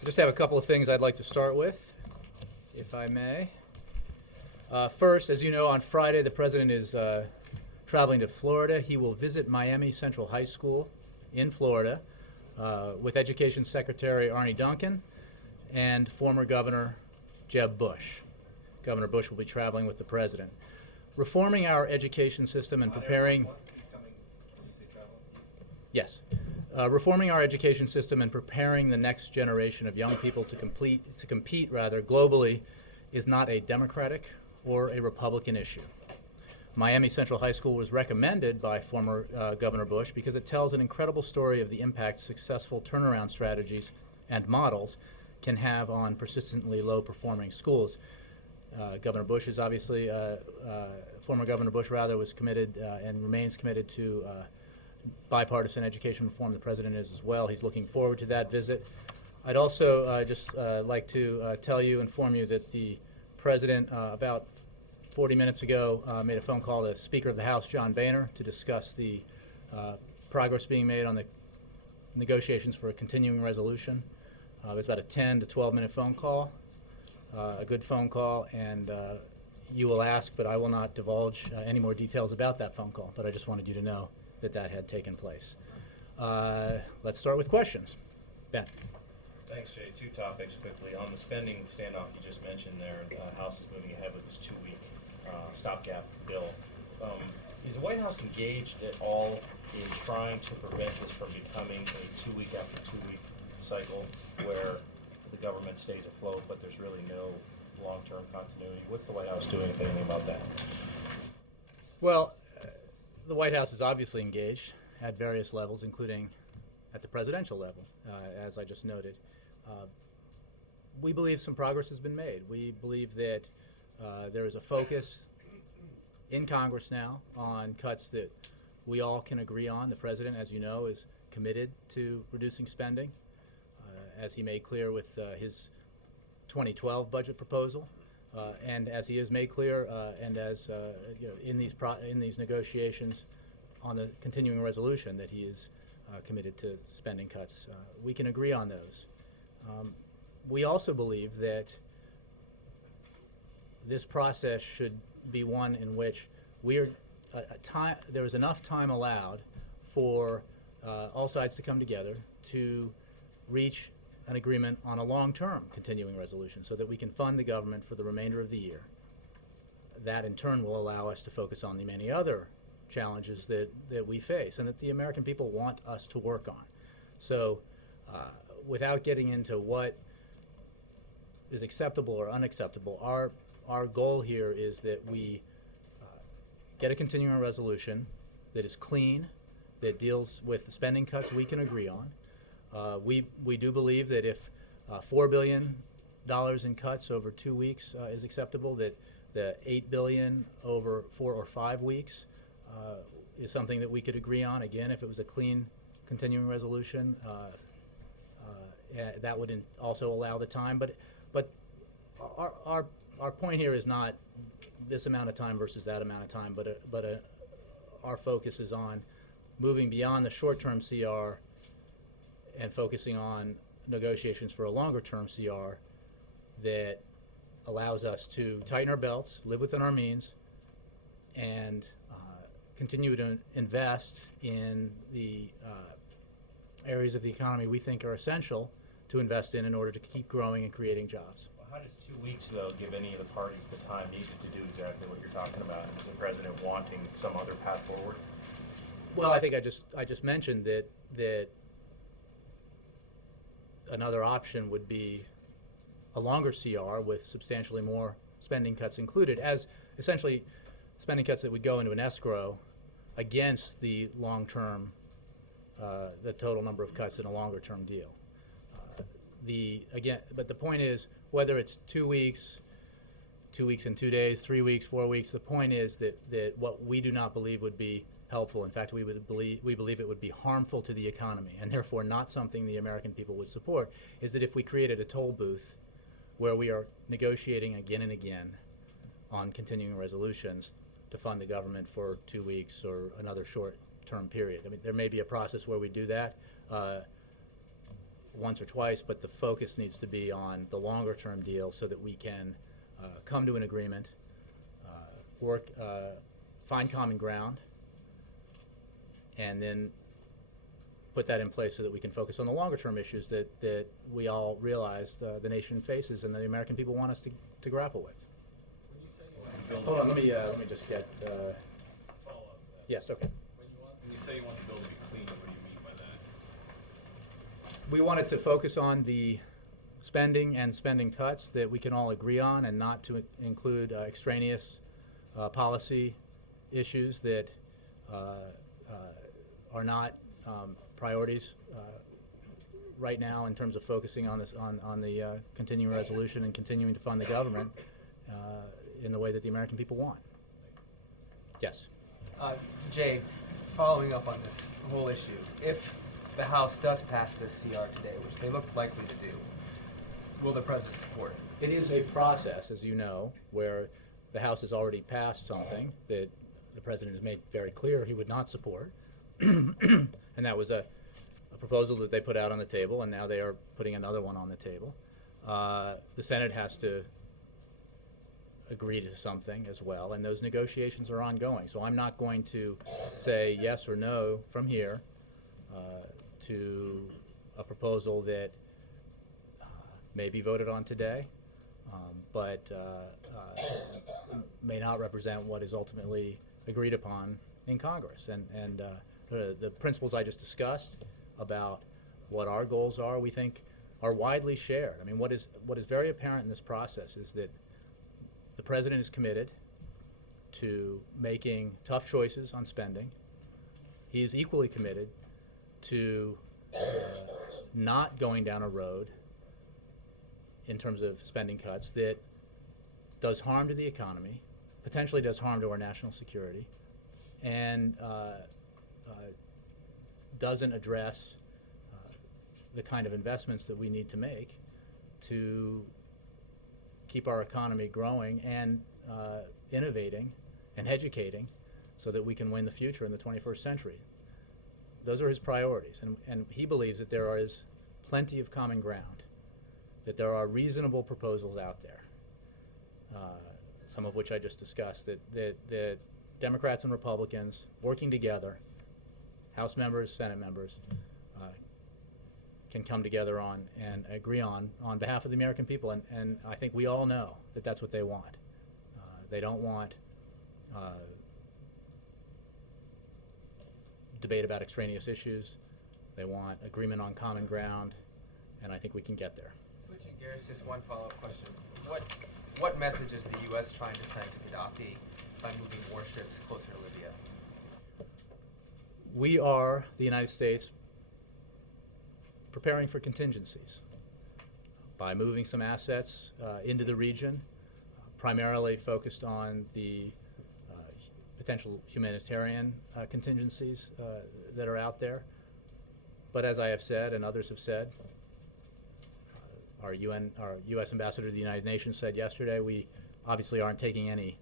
I just have a couple of things I'd like to start with, if I may. First, as you know, on Friday the President is traveling to Florida. He will visit Miami Central High School in Florida with Education Secretary Arne Duncan and former Governor Jeb Bush. Governor Bush will be traveling with the President. Reforming our education system and preparing... Yes. Reforming our education system and preparing the next generation of young people to compete globally is not a Democratic or a Republican issue. Miami Central High School was recommended by former Governor Bush because it tells an incredible story of the impact successful turnaround strategies and models can have on persistently low-performing schools. Governor Bush is obviously, former Governor Bush was committed and remains committed to bipartisan education reform. The President is as well. He's looking forward to that visit. I'd also just like to inform you that the President about 40 minutes ago made a phone call to Speaker of the House, John Boehner, to discuss the progress being made on the negotiations for a continuing resolution. It was about a 10 to 12 minute phone call, a good phone call, and you will ask, but I will not divulge any more details about that phone call, but I just wanted you to know that that had taken place. Let's start with questions. Ben. Thanks, Jay. Two topics quickly. On the spending standoff you just mentioned there, the House is moving ahead with this 2-week stopgap bill. Is the White House engaged at all in trying to prevent this from becoming a 2-week after 2-week cycle where the government stays afloat but there's really no long-term continuity? What's the White House doing, if anything, about that? Well, the White House is obviously engaged at various levels, including at the presidential level, as I just noted. We believe some progress has been made. We believe that there is a focus in Congress now on cuts that we all can agree on. The President, as you know, is committed to reducing spending, as he made clear with his 2012 budget proposal. And as he has made clear, and as in these negotiations on the continuing resolution, that he is committed to spending cuts. We can agree on those. We also believe that this process should be one in which there is enough time allowed for all sides to come together to reach an agreement on a long-term continuing resolution so that we can fund the government for the remainder of the year. That in turn will allow us to focus on the many other challenges that we face and that the American people want us to work on. So without getting into what is acceptable or unacceptable, our goal here is that we get a continuing resolution that is clean, that deals with the spending cuts we can agree on. We do believe that if $4 billion in cuts over 2 weeks is acceptable, that the $8 billion over 4 or 5 weeks is something that we could agree on. Again, if it was a clean continuing resolution, that would also allow the time. But our point here is not this amount of time versus that amount of time, but our focus is on moving beyond the short-term CR and focusing on negotiations for a longer-term CR that allows us to tighten our belts, live within our means, and continue to invest in the areas of the economy we think are essential to invest in order to keep growing and creating jobs. Well, how does 2 weeks, though, give any of the parties the time needed to do exactly what you're talking about? Is the President wanting some other path forward? Well, I think I just mentioned that another option would be a longer CR with substantially more spending cuts included, as essentially spending cuts that would go into an escrow against the long-term, the total number of cuts in a longer-term deal. But the point is, whether it's 2 weeks, 2 weeks and 2 days, 3 weeks, 4 weeks, the point is that what we do not believe would be helpful. In fact, we believe it would be harmful to the economy, and therefore not something the American people would support, is that if we created a toll booth where we are negotiating again and again on continuing resolutions to fund the government for 2 weeks or another short-term period. I mean, there may be a process where we do that. once or twice, but the focus needs to be on the longer term deal so that we can come to an agreement, find common ground, and then put that in place so that we can focus on the longer term issues that we all realize the nation faces and the American people want us to grapple with. When you say you want to build Hold on, let me just get. follow up to that. Yes, okay. When you say you want the bill to be clean, what do you mean by that? We wanted to focus on the spending and spending cuts that we can all agree on, and not to include extraneous policy issues that are not priorities right now in terms of focusing on this on the continuing resolution and continuing to fund the government in the way that the American people want. Yes. Jay, following up on this whole issue, if the House does pass this CR today, which they look likely to do, will the President support it? It is a process, as you know, where the House has already passed something that the President has made very clear he would not support. And that was a proposal that they put out on the table, and now they are putting another one on the table. The Senate has to agree to something as well, and those negotiations are ongoing. So I'm not going to say yes or no from here to a proposal that may be voted on today, but may not represent what is ultimately agreed upon in Congress. And the principles I just discussed about what our goals are, we think, are widely shared. I mean, what is very apparent in this process is that the President is committed to making tough choices on spending. He is equally committed to not going down a road in terms of spending cuts that does harm to the economy, potentially does harm to our national security, and doesn't address the kind of investments that we need to make to keep our economy growing and innovating and educating so that we can win the future in the 21st century. Those are his priorities, and he believes that there is plenty of common ground, that there are reasonable proposals out there, some of which I just discussed, that Democrats and Republicans working together, House members, Senate members, can come together on and agree on behalf of the American people. And I think we all know that that's what they want. They don't want debate about extraneous issues. They want agreement on common ground, and I think we can get there. Switching gears, just one follow-up question. What message is the U.S. trying to send to Gaddafi by moving warships closer to Libya? We are, the United States, preparing for contingencies by moving some assets into the region, primarily focused on the potential humanitarian contingencies that are out there. But as I have said and others have said, our U.S. ambassador to the United Nations said yesterday, we obviously aren't taking any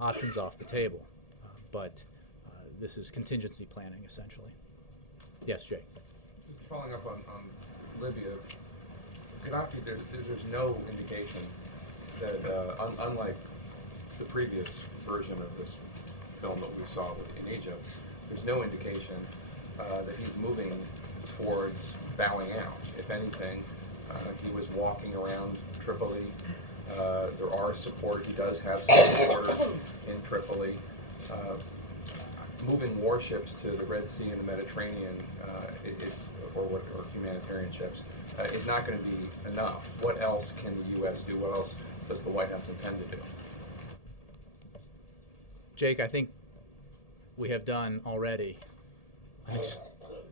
options off the table, but this is contingency planning, essentially. Yes, Jay. Just following up on Libya, Gaddafi, there's no indication that, unlike the previous version of this film that we saw in Egypt, there's no indication that he's moving towards bowing out. If anything, he was walking around Tripoli. There are support. He does have some supporters in Tripoli. Moving warships to the Red Sea and the Mediterranean or humanitarian ships is not going to be enough. What else can the U.S. do? What else does the White House intend to do? Jake, I think we have done already, I think,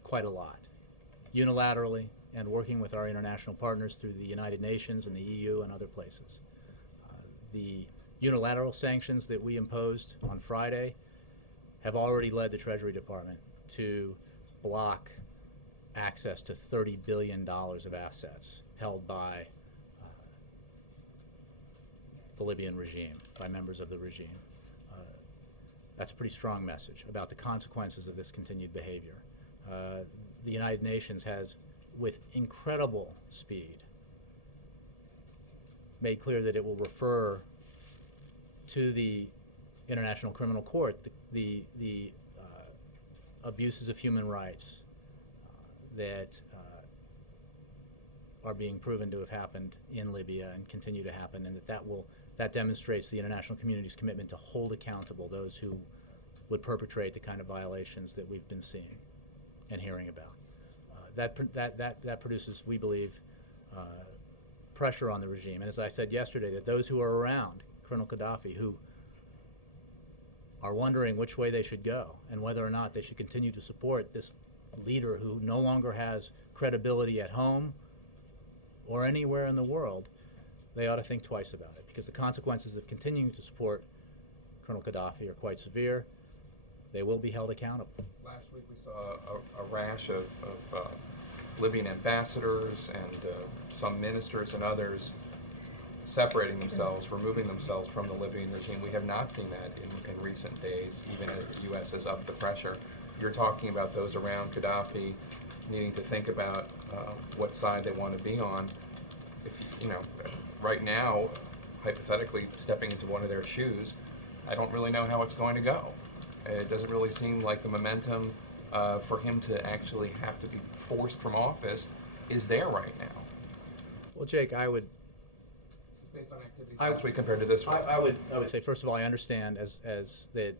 quite a lot, unilaterally and working with our international partners through the United Nations and the EU and other places. The unilateral sanctions that we imposed on Friday have already led the Treasury Department to block access to $30 billion of assets held by the Libyan regime, by members of the regime. That's a pretty strong message about the consequences of this continued behavior. The United Nations has with incredible speed, made clear that it will refer to the International Criminal Court the abuses of human rights that are being proven to have happened in Libya and continue to happen, and that demonstrates the international community's commitment to hold accountable those who would perpetrate the kind of violations that we've been seeing and hearing about. That produces, we believe, pressure on the regime. And as I said yesterday, that those who are around Colonel Gaddafi, who are wondering which way they should go and whether or not they should continue to support this leader who no longer has credibility at home or anywhere in the world, they ought to think twice about it, because the consequences of continuing to support Colonel Gaddafi are quite severe. They will be held accountable. Last week we saw a rash of Libyan ambassadors and some ministers and others separating themselves, removing themselves from the Libyan regime. We have not seen that in recent days, even as the U.S. has upped the pressure. You're talking about those around Gaddafi needing to think about what side they want to be on. If you know, right now, hypothetically, stepping into one of their shoes, I don't really know how it's going to go. It doesn't really seem like the momentum for him to actually have to be forced from office is there right now. Well, Jake, I would Based on activities last week compared to this week. I would say, first of all, I understand as that,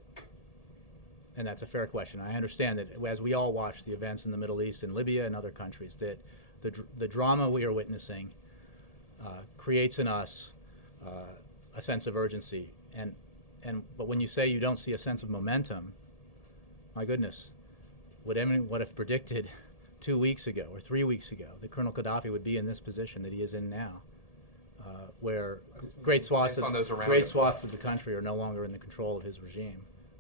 and that's a fair question. I understand that as we all watch the events in the Middle East and Libya and other countries, that the drama we are witnessing creates in us a sense of urgency. But when you say you don't see a sense of momentum, my goodness, would anyone would have predicted 2 weeks ago or 3 weeks ago that Colonel Gaddafi would be in this position that he is in now, where great swaths of the country are no longer in the control of his regime,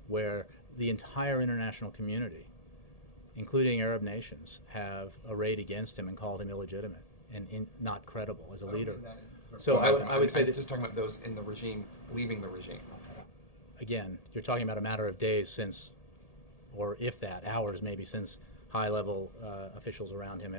where the entire international community, including Arab nations, have arrayed against him and called him illegitimate and not credible as a leader. So I would say that, just talking about those in the regime leaving the regime. Again, you're talking about a matter of days since, or if that, hours maybe, since high-level officials around him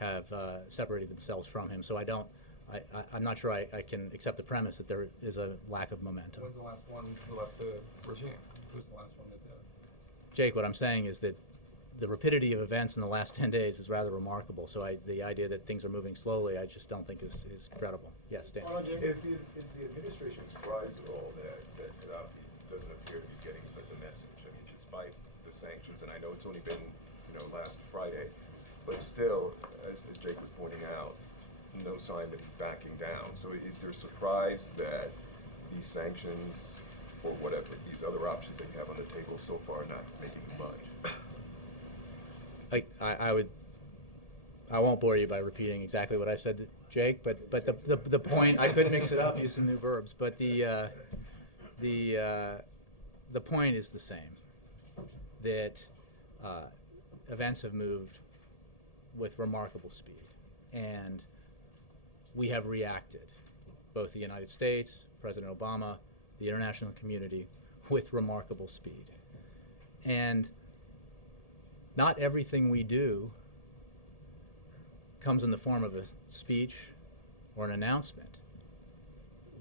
have separated themselves from him. So I'm not sure I can accept the premise that there is a lack of momentum. When's the last one who left the regime? Who's the last one that did? Jake, what I'm saying is that the rapidity of events in the last 10 days is rather remarkable. So the idea that things are moving slowly, I just don't think is credible. Yes, Dan. Is the administration surprised at all that Gaddafi doesn't appear to be getting the message? I mean, despite the sanctions, and I know it's only been, last Friday, but still, as Jake was pointing out, no sign that he's backing down. So is there surprise that these sanctions, or whatever, these other options that you have on the table so far are not making budge? I won't bore you by repeating exactly what I said to Jake, but the point, I could mix it up, use some new verbs, but the point is the same, that events have moved with remarkable speed, and we have reacted, both the United States, President Obama, the international community, with remarkable speed. And not everything we do comes in the form of a speech or an announcement.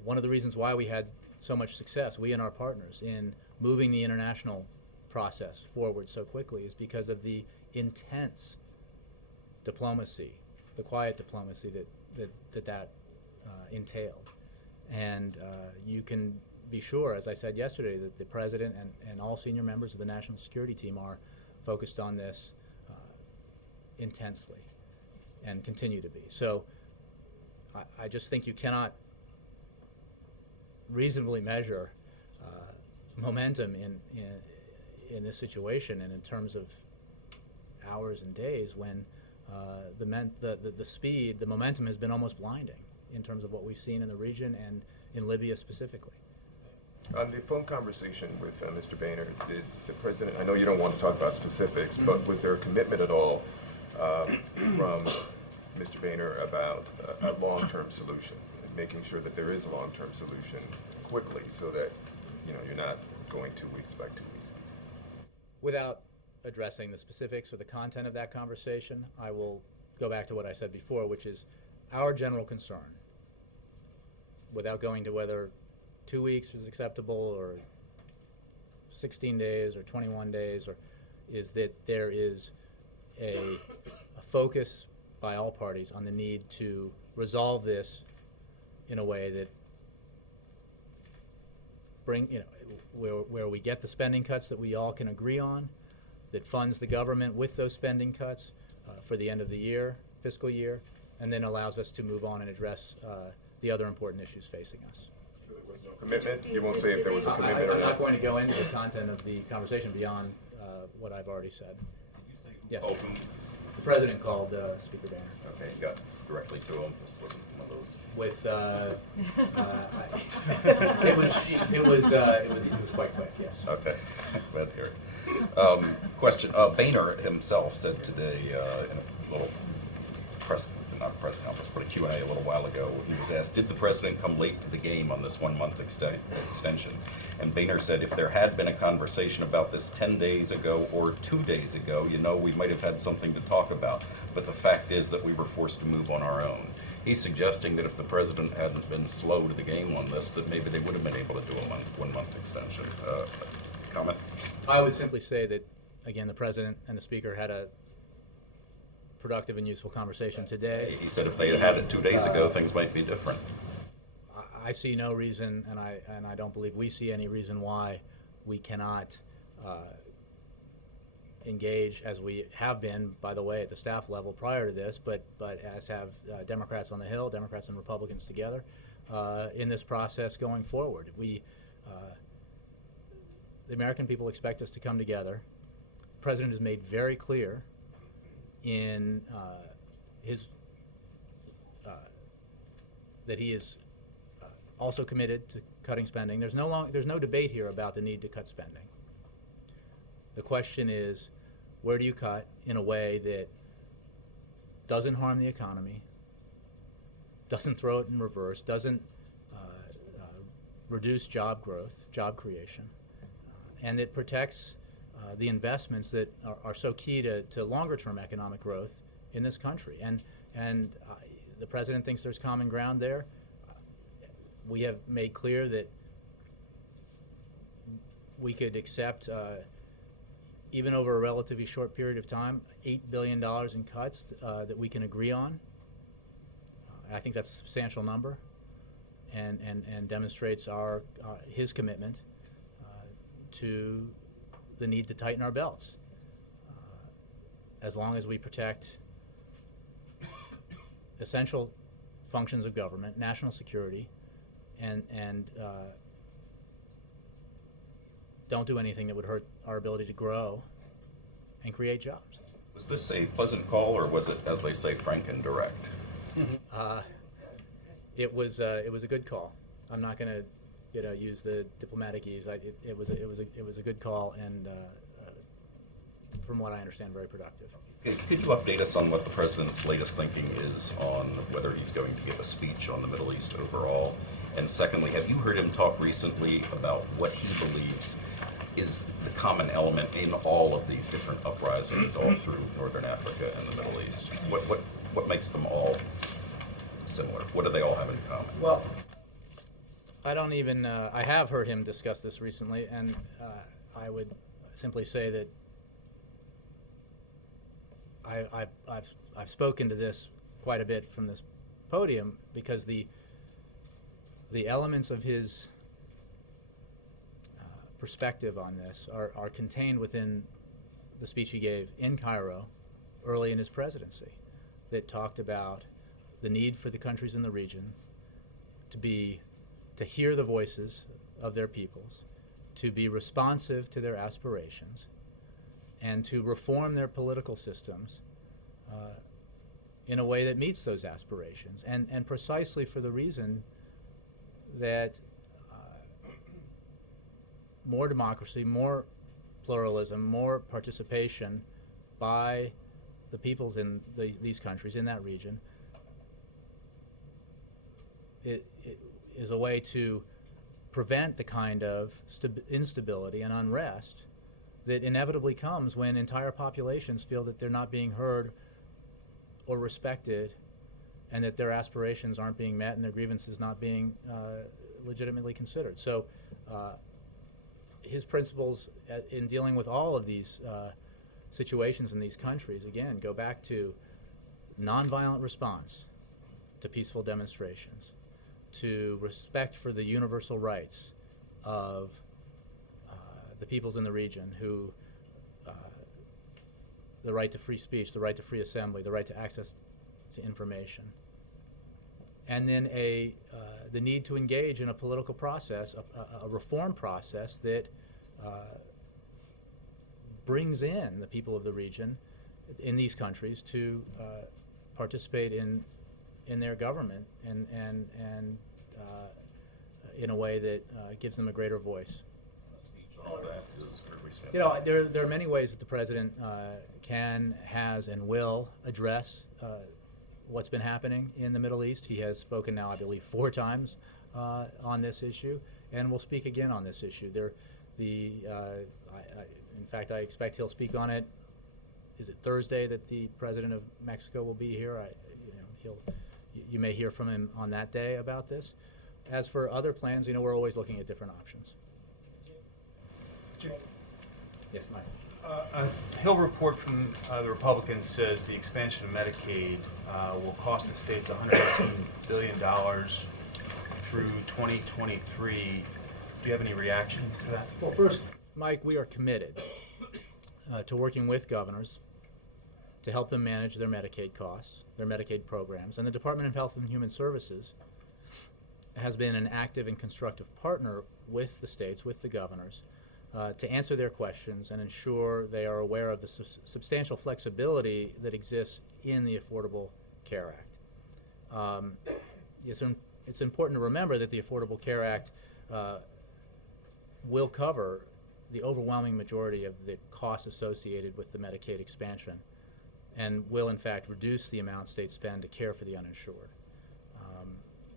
One of the reasons why we had so much success, we and our partners, in moving the international process forward so quickly is because of the intense diplomacy, the quiet diplomacy that entailed. And you can be sure, as I said yesterday, that the President and all senior members of the National Security Team are focused on this intensely and continue to be. So I just think you cannot reasonably measure momentum in this situation and in terms of hours and days when the speed, the momentum has been almost blinding in terms of what we've seen in the region and in Libya specifically. On the phone conversation with Mr. Boehner, did the President, I know you don't want to talk about specifics, but was there a commitment at all from Mr. Boehner about a long-term solution, and making sure that there is a long-term solution quickly so that, you're not going 2 weeks back 2 weeks? Without addressing the specifics or the content of that conversation, I will go back to what I said before, which is our general concern, without going to whether 2 weeks is acceptable or 16 days or 21 days, or is that there is a focus by all parties on the need to resolve this in a way that where we get the spending cuts that we all can agree on, that funds the government with those spending cuts for the end of the year, fiscal year, and then allows us to move on and address the other important issues facing us. So there was no commitment? You won't say if there was a commitment or I'm not? not going to go into the content of the conversation beyond what I've already said. Yes. Open. The president called Speaker Banner Okay, you got directly to him. This wasn't one of those. with. It was quite quick. Yes. Okay, glad to hear it. Question, Boehner himself said today in a little not a press conference, but a Q&A a little while ago, he was asked, did the president come late to the game on this 1 month extension? And Boehner said, if there had been a conversation about this 10 days ago or 2 days ago, we might have had something to talk about. But the fact is that we were forced to move on our own. He's suggesting that if the president hadn't been slow to the game on this, that maybe they would have been able to do a 1 month extension. Comment? I would simply say that, again, the president and the speaker had a productive and useful conversation today. He said if they had had it 2 days ago, things might be different. I see no reason, and I don't believe we see any reason why we cannot engage, as we have been, by the way, at the staff level prior to this, but as have Democrats on the Hill, Democrats and Republicans together, in this process going forward. The American people expect us to come together. The president has made very clear in that he is also committed to cutting spending. There's no debate here about the need to cut spending. The question is, where do you cut in a way that doesn't harm the economy, doesn't throw it in reverse, doesn't reduce job growth, job creation, and that protects the investments that are so key to longer-term economic growth in this country. And the president thinks there's common ground there. We have made clear that we could accept, even over a relatively short period of time, $8 billion in cuts that we can agree on. I think that's a substantial number, and demonstrates his commitment to the need to tighten our belts, as long as we protect essential functions of government, national security, and don't do anything that would hurt our ability to grow and create jobs. Was this a pleasant call, or was it, as they say, frank and direct? It was a good call. I'm not going to use the diplomatic ease. It was a good call, and from what I understand, very productive. Okay, could you update us on what the president's latest thinking is on whether he's going to give a speech on the Middle East overall? And secondly, have you heard him talk recently about what he believes is the common element in all of these different uprisings all through Northern Africa and the Middle East? What makes them all similar? What do they all have in common? Well, I don't even. I have heard him discuss this recently, and I would simply say that I've spoken to this quite a bit from this podium, because the elements of his perspective on this are contained within the speech he gave in Cairo early in his presidency, that talked about the need for the countries in the region to hear the voices of their peoples, to be responsive to their aspirations, and to reform their political systems in a way that meets those aspirations, and precisely for the reason that more democracy, more pluralism, more participation by the peoples in these countries, in that region, it is a way to prevent the kind of instability and unrest that inevitably comes when entire populations feel that they're not being heard or respected, and that their aspirations aren't being met and their grievances not being legitimately considered. So his principles in dealing with all of these situations in these countries, again, go back to nonviolent response to peaceful demonstrations, to respect for the universal rights of the peoples in the region, who the right to free speech, the right to free assembly, the right to access to information, and then the need to engage in a political process, a reform process that brings in the people of the region in these countries to participate in their government and in a way that gives them a greater voice. All that is very recent. You know, there are many ways that the president can, has, and will address what's been happening in the Middle East. He has spoken now, I believe, 4 times on this issue, and will speak again on this issue. In fact, I expect he'll speak on it. Is it Thursday that the president of Mexico will be here? You may hear from him on that day about this. As for other plans, you know, we're always looking at different options. Yes, Mike. A Hill report from the Republicans says the expansion of Medicaid will cost the states $118 billion through 2023. Do you have any reaction to that? Well, first, Mike, we are committed to working with governors to help them manage their Medicaid costs, their Medicaid programs. And the Department of Health and Human Services has been an active and constructive partner with the states, with the governors, to answer their questions and ensure they are aware of the substantial flexibility that exists in the Affordable Care Act. It's important to remember that the Affordable Care Act will cover the overwhelming majority of the costs associated with the Medicaid expansion, and will in fact reduce the amount states spend to care for the uninsured.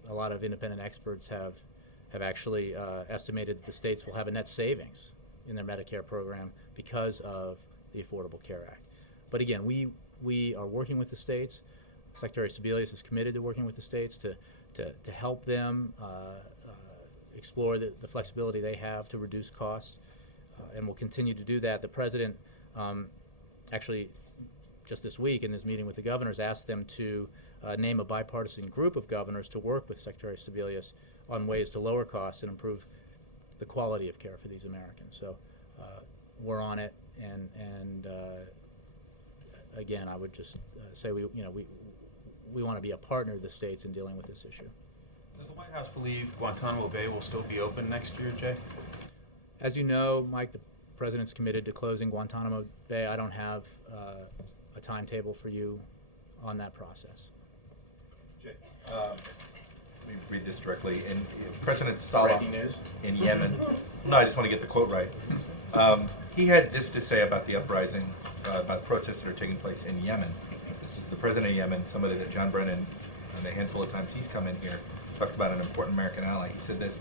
A lot of independent experts have actually estimated that the states will have a net savings in their Medicare program because of the Affordable Care Act. But again, we are working with the states. Secretary Sebelius is committed to working with the states to help them explore the flexibility they have to reduce costs, and will continue to do that. The president actually just this week in his meeting with the governors asked them to name a bipartisan group of governors to work with Secretary Sebelius on ways to lower costs and improve the quality of care for these Americans. So we're on it, and again, I would just say we want to be a partner of the states in dealing with this issue. Does the White House believe Guantanamo Bay will still be open next year, Jay? As you know, Mike, the president's committed to closing Guantanamo Bay. I don't have a timetable for you on that process. Jay, let me read this directly. In President Saleh Breaking news. in Yemen, no, I just want to get the quote right. He had this to say about the uprising, about protests that are taking place in Yemen. This is the president of Yemen, somebody that John Brennan, and a handful of times he's come in here, talks about an important American ally. He said this: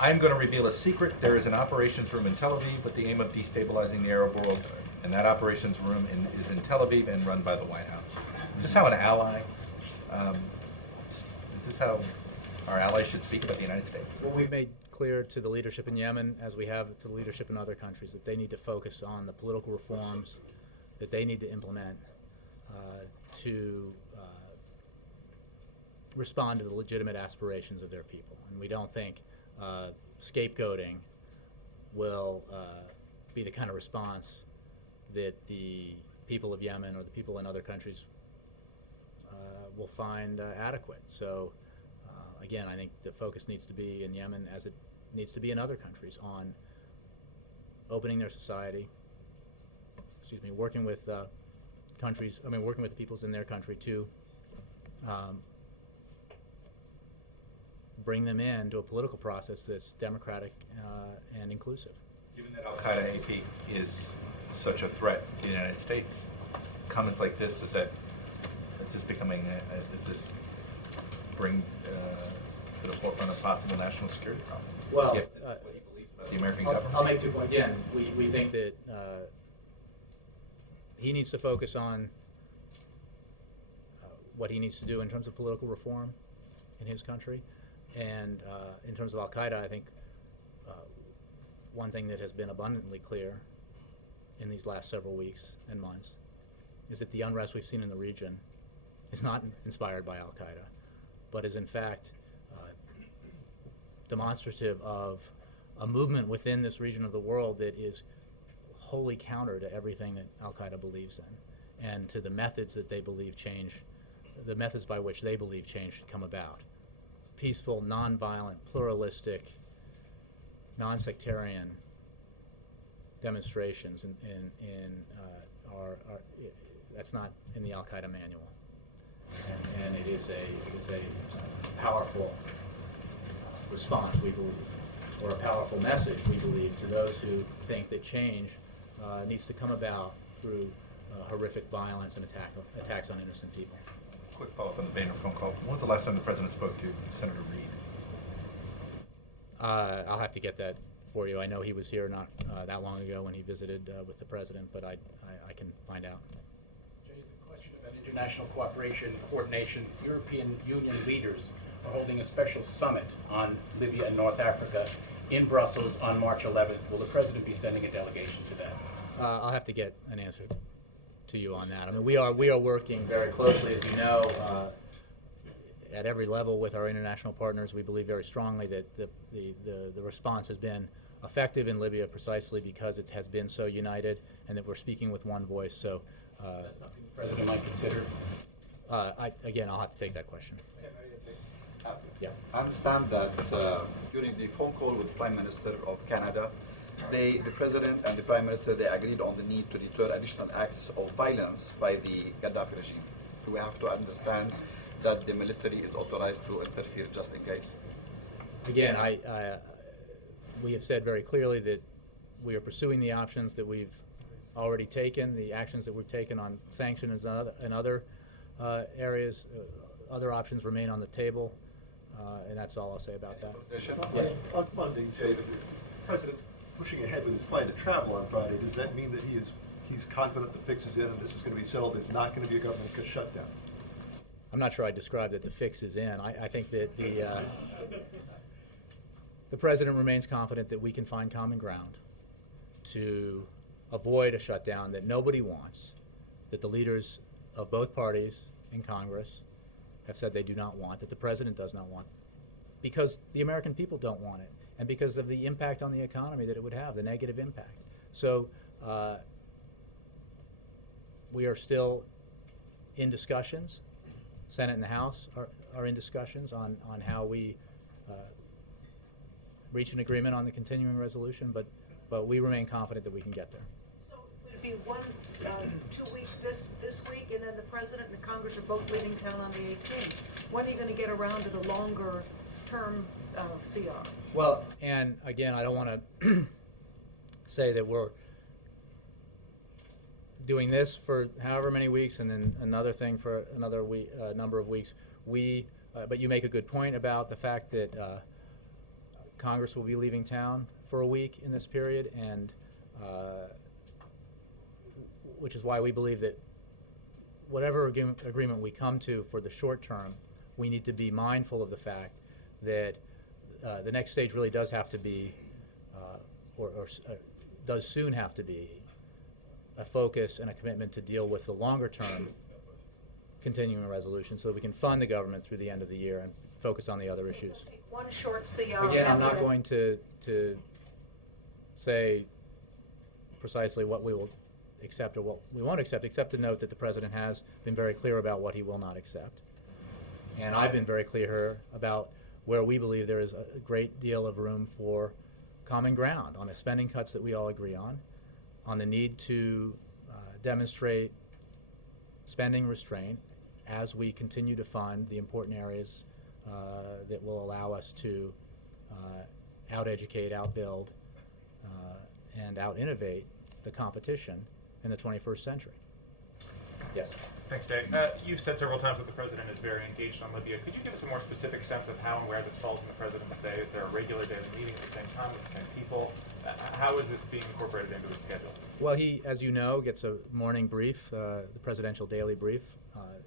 "I am going to reveal a secret. There is an operations room in Tel Aviv with the aim of destabilizing the Arab world, and that operations room is in Tel Aviv and run by the White House." Is this how an ally, is this how our allies should speak about the United States? Well, we've made clear to the leadership in Yemen, as we have to the leadership in other countries, that they need to focus on the political reforms that they need to implement to respond to the legitimate aspirations of their people. And we don't think scapegoating will be the kind of response that the people of Yemen or the people in other countries will find adequate. So again, I think the focus needs to be in Yemen, as it needs to be in other countries, on opening their society, working with working with the peoples in their country to bring them into a political process that's democratic and inclusive. Given that Al-Qaeda AP is such a threat to the United States, comments like this, is this becoming, does this bring to the forefront a possible national security problem? Well, If this is what he believes about the American government. I'll make 2 points. Again, we think that he needs to focus on what he needs to do in terms of political reform in his country. And in terms of Al-Qaeda, I think one thing that has been abundantly clear in these last several weeks and months is that the unrest we've seen in the region is not inspired by Al-Qaeda, but is in fact demonstrative of a movement within this region of the world that is wholly counter to everything that Al-Qaeda believes in, and to the methods that they believe change, the methods by which they believe change should come about. Peaceful, nonviolent, pluralistic, non-sectarian demonstrations that's not in the Al-Qaeda manual, and it is a powerful response, we believe, or a powerful message, we believe, to those who think that change needs to come about through horrific violence and attacks on innocent people. Quick follow-up on the Boehner phone call. When was the last time the president spoke to Senator Reid? I'll have to get that for you. I know he was here not that long ago when he visited with the president, but I can find out. Jay, a question about international cooperation and coordination. European Union leaders are holding a special summit on Libya and North Africa in Brussels on March 11th. Will the president be sending a delegation to that? I'll have to get an answer to you on that. I mean, we are working very closely, as you know, at every level with our international partners. We believe very strongly that the response has been effective in Libya precisely because it has been so united, and that we're speaking with one voice. So, Is that something the president might consider? again, I'll have to take that question. Yeah. I understand that during the phone call with the Prime Minister of Canada, the President and the Prime Minister, they agreed on the need to deter additional acts of violence by the Gaddafi regime. Do we have to understand that the military is authorized to interfere just in case? Again, we have said very clearly that we are pursuing the options that we've already taken, the actions that we've taken on sanctions and other areas. Other options remain on the table, and that's all I'll say about that. Yeah. On funding, Jay, the president's pushing ahead with his plan to travel on Friday. Does that mean that he's confident the fix is in and this is going to be settled? There's not going to be a government shutdown? I'm not sure I described that the fix is in. I think that the president remains confident that we can find common ground to avoid a shutdown that nobody wants, that the leaders of both parties in Congress have said they do not want, that the president does not want, because the American people don't want it, and because of the impact on the economy that it would have, the negative impact. So we are still in discussions. Senate and the House are in discussions on how we reach an agreement on the continuing resolution, but we remain confident that we can get there. So would it be 2 weeks this week, and then the president and the Congress are both leaving town on the 18th? When are you going to get around to the longer term CR? Well, and again, I don't want to say that we're doing this for however many weeks and then another thing for another number of weeks. But you make a good point about the fact that Congress will be leaving town for a week in this period, and which is why we believe that whatever agreement we come to for the short term, we need to be mindful of the fact that the next stage really does have to be, does soon have to be, a focus and a commitment to deal with the longer term continuing resolution so that we can fund the government through the end of the year and focus on the other issues. One short CR. Again, I'm not going to say precisely what we will accept or what we won't accept, except to note that the president has been very clear about what he will not accept. And I've been very clear about where we believe there is a great deal of room for common ground on the spending cuts that we all agree on the need to demonstrate spending restraint as we continue to fund the important areas that will allow us to out-educate, out-build, and out-innovate the competition in the 21st century. Yes. Thanks, Dave. You've said several times that the president is very engaged on Libya. Could you give us a more specific sense of how and where this falls in the president's day? Is there a regular daily meeting at the same time with the same people? How is this being incorporated into his schedule? Well, he, as you know, gets a morning brief, the presidential daily brief,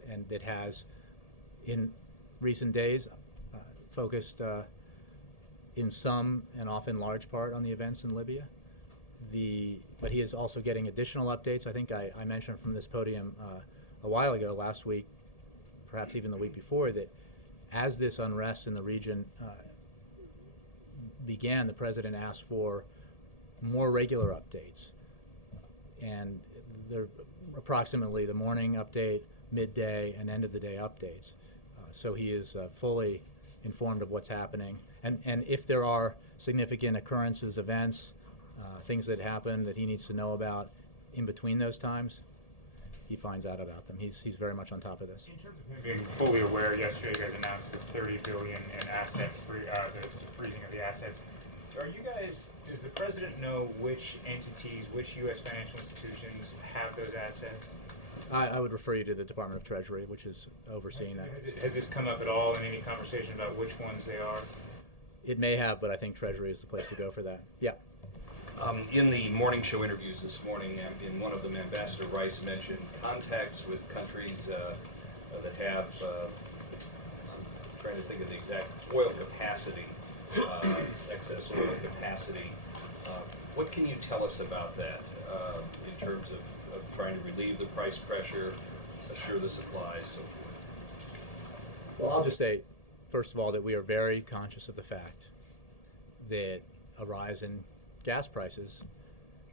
and that has in recent days, focused in some and often large part on the events in Libya. But he is also getting additional updates. I think I mentioned from this podium a while ago, last week, perhaps even the week before, that as this unrest in the region began, the president asked for more regular updates. And they're approximately the morning update, midday, and end of the day updates. So he is fully informed of what's happening. And if there are significant occurrences, events, things that happen that he needs to know about in between those times, he finds out about them. He's very much on top of this. In terms of him being fully aware, yesterday you guys announced the $30 billion in asset the freezing of the assets. Does the president know which entities, which U.S. financial institutions have those assets? I would refer you to the Department of Treasury, which is overseeing that. Has this come up at all in any conversation about which ones they are? It may have, but I think Treasury is the place to go for that. Yeah. In the morning show interviews this morning, in one of them, Ambassador Rice mentioned contacts with countries that have, I'm trying to think of the exact, oil capacity, excess oil capacity. What can you tell us about that in terms of trying to relieve the price pressure, assure the supply, so forth? Well, I'll just say, first of all, that we are very conscious of the fact that a rise in gas prices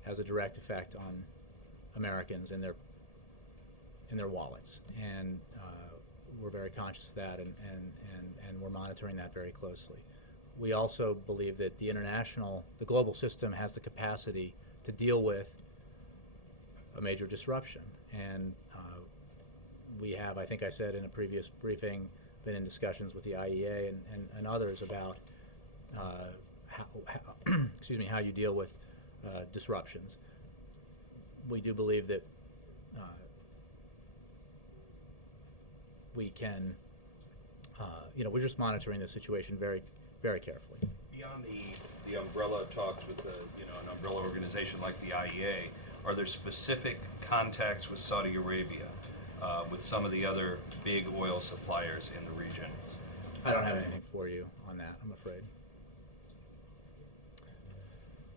has a direct effect on Americans and their wallets, and we're very conscious of that, and we're monitoring that very closely. We also believe that the global system has the capacity to deal with a major disruption, and we have, I think I said in a previous briefing, been in discussions with the IEA and others about how you deal with disruptions. We do believe that we can, we're just monitoring the situation very, very carefully. Beyond the umbrella talks with an umbrella organization like the IEA, are there specific contacts with Saudi Arabia, with some of the other big oil suppliers in the region? I don't have anything for you on that, I'm afraid.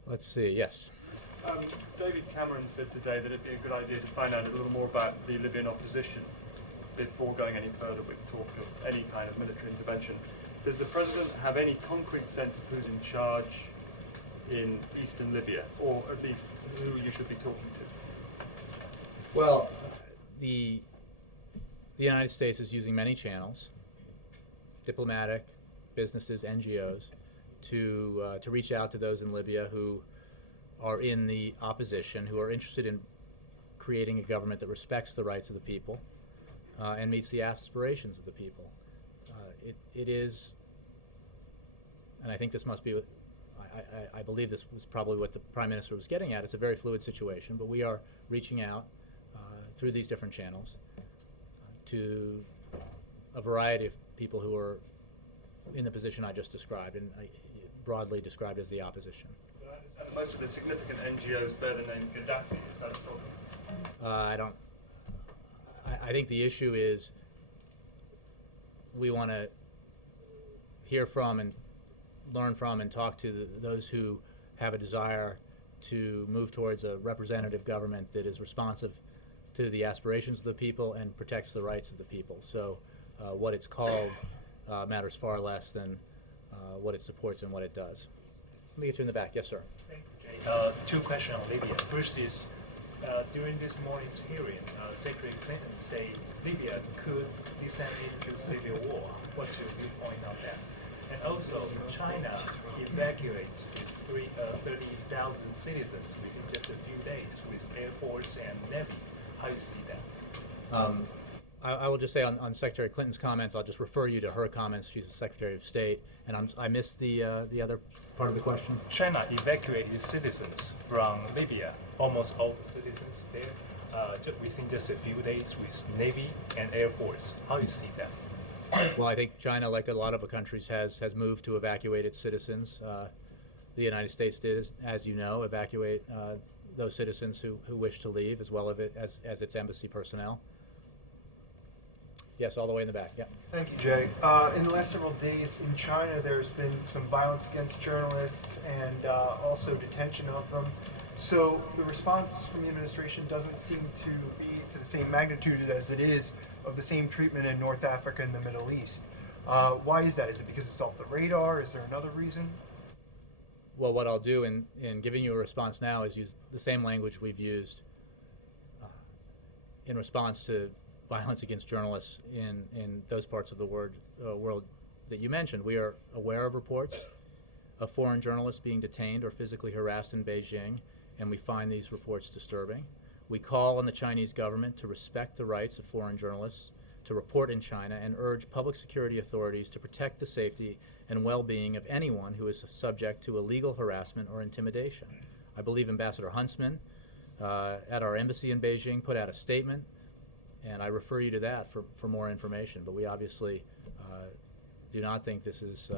Let's see, yes. David Cameron said today that it'd be a good idea to find out a little more about the Libyan opposition before going any further with talk of any kind of military intervention. Does the president have any concrete sense of who's in charge in eastern Libya, or at least who you should be talking to? Well, the United States is using many channels, diplomatic, businesses, NGOs, to reach out to those in Libya who are in the opposition, who are interested in creating a government that respects the rights of the people and meets the aspirations of the people. It is, and I think this must be, I believe this was probably what the Prime Minister was getting at. It's a very fluid situation, but we are reaching out through these different channels to a variety of people who are in the position I just described, and broadly described as the opposition. But I understand that most of the significant NGOs bear the name Gaddafi. Is that a problem? I think the issue is we want to hear from and learn from and talk to those who have a desire to move towards a representative government that is responsive to the aspirations of the people and protects the rights of the people. So what it's called matters far less than what it supports and what it does. Let me get you in the back. Yes, sir. Thank you, Jay. Two questions on Libya. First is, during this morning's hearing, Secretary Clinton says Libya could descend into civil war. What's your viewpoint on that? And also, China evacuates its 30,000 citizens within just a few days with Air Force and Navy. How do you see that? I will just say on Secretary Clinton's comments, I'll just refer you to her comments. She's the Secretary of State. And I missed the other part of the question. China evacuated citizens from Libya, almost all the citizens there, within just a few days with Navy and Air Force. How do you see that? Well, I think China, like a lot of countries, has moved to evacuate its citizens. The United States did, as you know, evacuate those citizens who wish to leave, as well as its embassy personnel. Yes, all the way in the back, yeah. Thank you, Jay. In the last several days in China, there's been some violence against journalists and also detention of them. So the response from the administration doesn't seem to be to the same magnitude as it is of the same treatment in North Africa and the Middle East. Why is that? Is it because it's off the radar? Is there another reason? Well, what I'll do in giving you a response now is use the same language we've used in response to violence against journalists in those parts of the world that you mentioned. We are aware of reports of foreign journalists being detained or physically harassed in Beijing, and we find these reports disturbing. We call on the Chinese government to respect the rights of foreign journalists to report in China and urge public security authorities to protect the safety and well-being of anyone who is subject to illegal harassment or intimidation. I believe Ambassador Huntsman at our embassy in Beijing put out a statement, and I refer you to that for more information. But we obviously do not think this is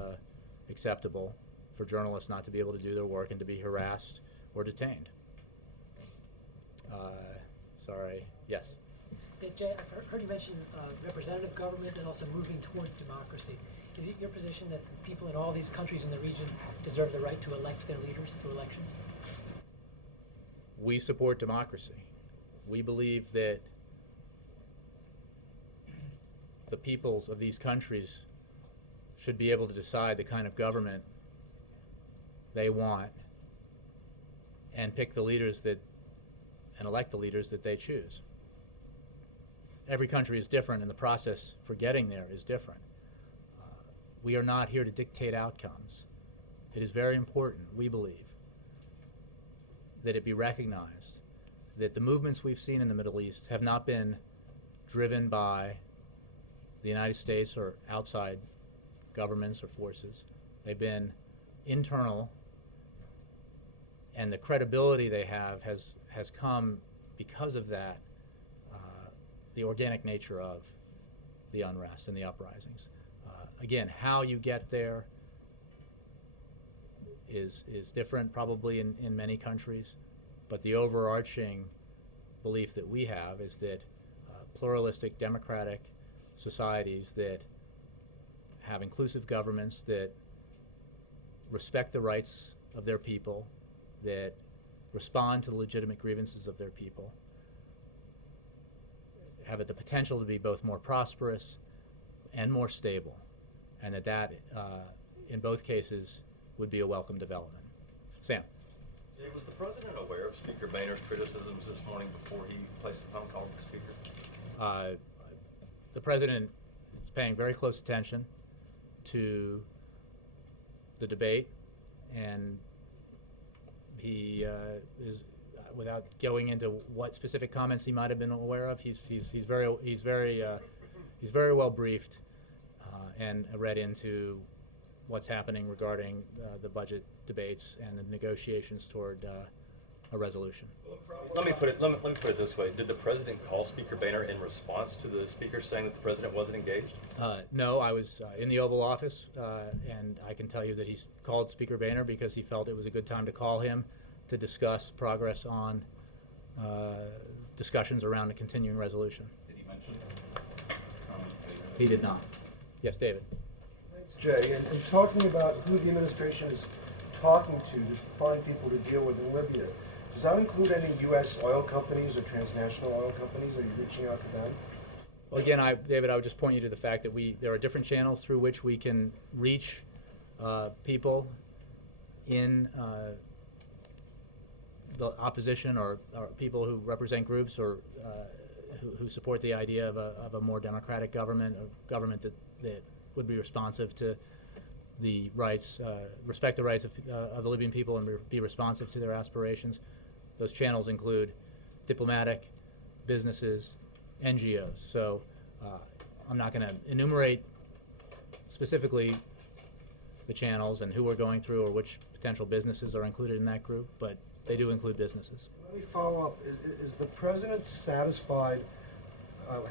acceptable for journalists not to be able to do their work and to be harassed or detained. Sorry, yes? Okay, Jay, I've heard you mention representative government and also moving towards democracy. Is it your position that people in all these countries in the region deserve the right to elect their leaders through elections? We support democracy. We believe that the peoples of these countries should be able to decide the kind of government they want and pick the leaders and elect the leaders that they choose. Every country is different, and the process for getting there is different. We are not here to dictate outcomes. It is very important, we believe, that it be recognized that the movements we've seen in the Middle East have not been driven by the United States or outside governments or forces. They've been internal, and the credibility they have has come because of that, the organic nature of the unrest and the uprisings. Again, how you get there is different probably in many countries, but the overarching belief that we have is that pluralistic democratic societies that have inclusive governments that respect the rights of their people, that respond to the legitimate grievances of their people, have the potential to be both more prosperous and more stable, and that in both cases would be a welcome development. Sam. Jay, was the president aware of Speaker Boehner's criticisms this morning before he placed the phone call to the speaker? The president is paying very close attention to the debate, and he is, without going into what specific comments he might have been aware of, he's very well briefed and read into what's happening regarding the budget debates and the negotiations toward a resolution. Let me put it this way: did the president call Speaker Boehner in response to the speaker saying that the president wasn't engaged? No, I was in the Oval Office, and I can tell you that he's called Speaker Boehner because he felt it was a good time to call him to discuss progress on discussions around a continuing resolution. Did he mention He did not. Yes, David. Thanks, Jay. And talking about who the administration is talking to find people to deal with in Libya, does that include any U.S. oil companies or transnational oil companies? Are you reaching out to them? Well, again, David, I would just point you to the fact that there are different channels through which we can reach people in the opposition or people who represent groups or who support the idea of a more democratic government, a government that would be responsive to the rights, respect the rights of the Libyan people and be responsive to their aspirations. Those channels include diplomatic, businesses, NGOs. So I'm not going to enumerate specifically the channels and who we're going through or which potential businesses are included in that group, but they do include businesses. Let me follow up. Is the president satisfied,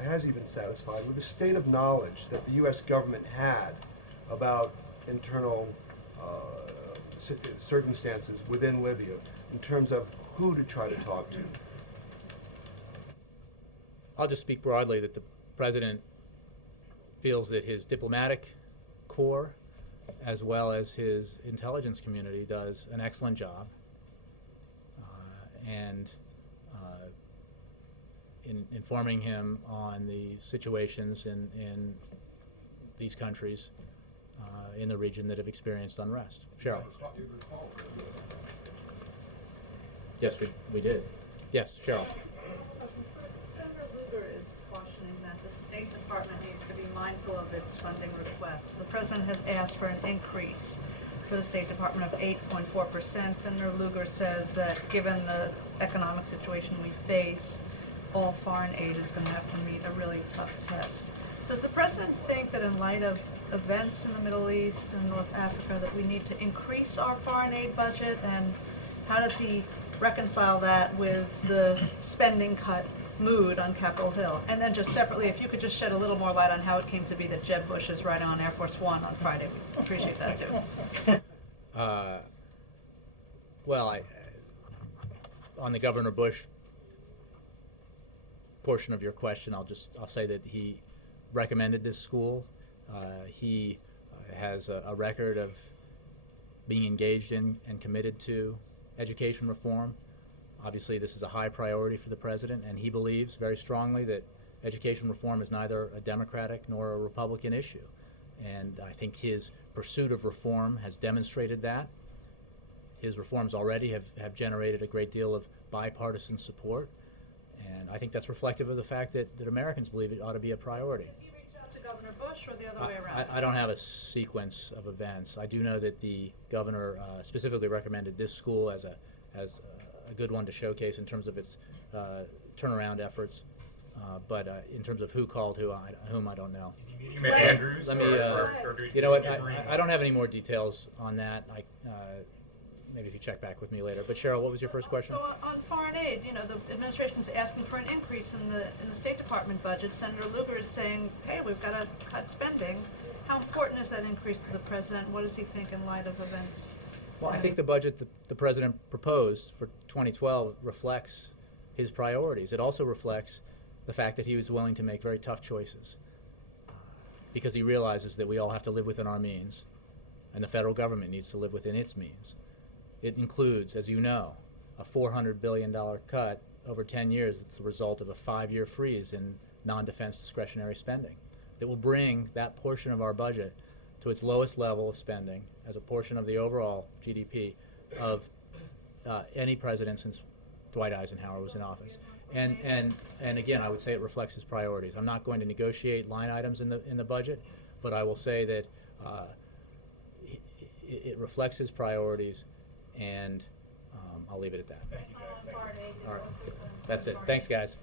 has he been satisfied, with the state of knowledge that the U.S. government had about internal circumstances within Libya in terms of who to try to talk to? I'll just speak broadly that the president feels that his diplomatic corps, as well as his intelligence community, does an excellent job. And in informing him on the situations in these countries in the region that have experienced unrest. Cheryl. Yes, we did. Yes, Cheryl. Senator Lugar is cautioning that the State Department needs to be mindful of its funding requests. The President has asked for an increase for the State Department of 8.4%. Senator Lugar says that given the economic situation we face, all foreign aid is going to have to meet a really tough test. Does the President think that in light of events in the Middle East and North Africa that we need to increase our foreign aid budget, and how does he reconcile that with the spending cut mood on Capitol Hill? And then just separately, if you could just shed a little more light on how it came to be that Jeb Bush is riding on Air Force One on Friday. We appreciate that too. Well, on the Governor Bush portion of your question, I'll say that he recommended this school. He has a record of being engaged in and committed to education reform. Obviously, this is a high priority for the President, and he believes very strongly that education reform is neither a Democratic nor a Republican issue. And I think his pursuit of reform has demonstrated that. His reforms already have generated a great deal of bipartisan support, and I think that's reflective of the fact that Americans believe it ought to be a priority. Did he reach out to Governor Bush or the other way around? I don't have a sequence of events. I do know that the governor specifically recommended this school as a good one to showcase in terms of its turnaround efforts. But in terms of who called whom, I don't know. You meant Andrews? Let me. Or You know what? I don't have any more details on that. Maybe if you check back with me later. But Cheryl, what was your first question? So on foreign aid, you know, the administration is asking for an increase in the State Department budget. Senator Lugar is saying, hey, we've got to cut spending. How important is that increase to the President? What does he think in light of events? Well, I think the budget that the President proposed for 2012 reflects his priorities. It also reflects the fact that he was willing to make very tough choices because he realizes that we all have to live within our means, and the federal government needs to live within its means. It includes, as you know, a $400 billion cut over 10 years that's the result of a 5-year freeze in non-defense discretionary spending that will bring that portion of our budget to its lowest level of spending as a portion of the overall GDP of any president since Dwight Eisenhower was in office. And again, I would say it reflects his priorities. I'm not going to negotiate line items in the budget, but I will say that it reflects his priorities, and I'll leave it at that. Thank you, guys. All right. That's it. Thanks, guys.